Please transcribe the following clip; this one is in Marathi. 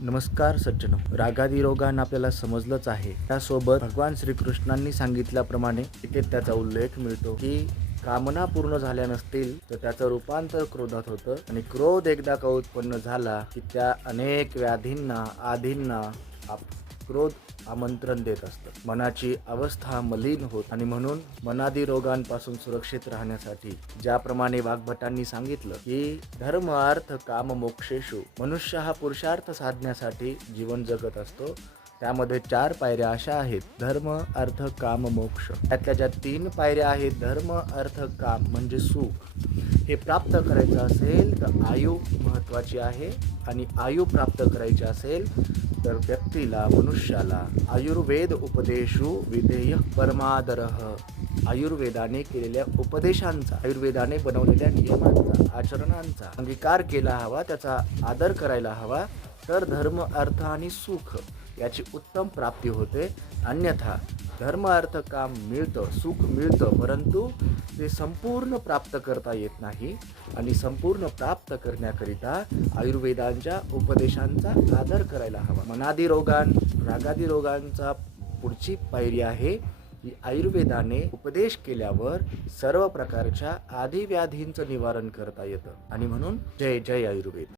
नमस्कार सज्जनो. रागादी रोगान आपल्याला समजलंच आहे. त्यासोबत भगवान श्रीकृष्णांनी सांगितल्याप्रमाणे इथे त्याचा उल्लेख मिळतो की कामना पूर्ण झाल्या नसतील तर त्याचं रूपांतर क्रोधात होतं आणि क्रोध एकदा का उत्पन्न झाला की त्या अनेक व्याधींना आधींना क्रोध आमंत्रण देत असतं. मनाची अवस्था मलिन होत आणि म्हणून मनादी रोगांपासून सुरक्षित राहण्यासाठी ज्याप्रमाणे वाग्भटांनी सांगितलं की धर्म अर्थ काम मोक्षेषु, मनुष्य हा पुरुषार्थ साधण्यासाठी जीवन जगत असतो. त्यामध्ये 4 पायऱ्या अशा आहेत: धर्म अर्थ काम मोक्ष. त्यातल्या ज्या 3 पायऱ्या आहेत, धर्म अर्थ काम म्हणजे सुख, हे प्राप्त करायचं असेल तर आयु महत्त्वाची आहे. आणि आयु प्राप्त करायची असेल तर व्यक्तीला, मनुष्याला आयुर्वेद उपदेशु विधेय परमादरः, आयुर्वेदाने केलेल्या उपदेशांचा, आयुर्वेदाने बनवलेल्या नियमांचा, आचरणांचा अंगीकार केला हवा, त्याचा आदर करायला हवा. तर धर्म अर्थ आणि सुख याची उत्तम प्राप्ती होते. अन्यथा धर्म अर्थ काम मिळतं, सुख मिळतं, परंतु ते संपूर्ण प्राप्त करता येत नाही. आणि संपूर्ण प्राप्त करण्याकरिता आयुर्वेदांच्या उपदेशांचा आदर करायला हवा. मनादी रोगान, रागादी रोगांचा पुढची पायरी आहे की आयुर्वेदाने उपदेश केल्यावर सर्व प्रकारच्या आधी व्याधींचं निवारण करता येतं. आणि म्हणून जय जय आयुर्वेद.